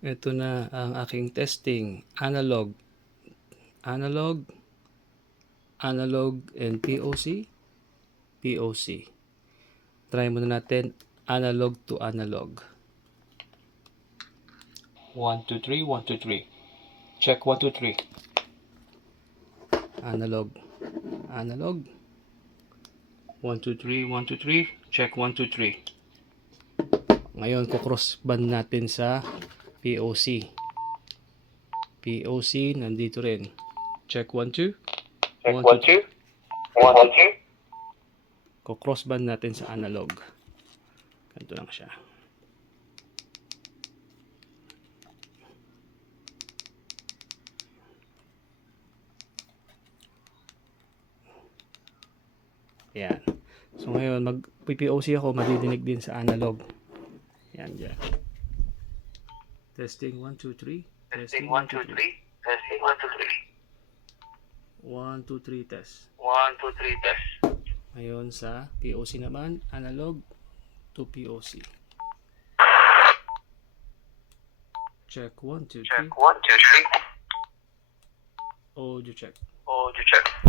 Ito na ang aking testing. Analog, analog, analog, and POC, POC. Try muna natin analog to analog. 1, 2, 3, 1, 2, 3. Check 1, 2, 3. Analog, analog. 1, 2, 3, 1, 2, 3. Check 1, 2, 3. Ngayon, kukross band natin sa POC. POC, nandito rin. Check 1, 2. Check 1, 1, 2, 3. 2. 1, 2. Kukross band natin sa analog. Ganito lang siya. Ayan. So ngayon, mag-PPOC ako, madidinig din sa analog. Ayan, dyan. Testing 1, 2, 3. Testing 1, 2, 3. Testing 1, 2, 3. 1, 2, 3 test. 1, 2, 3 test. Ngayon sa POC naman, analog to POC. Check 1, 2, 3. Check 1, 2, 3. Audio check. Audio check.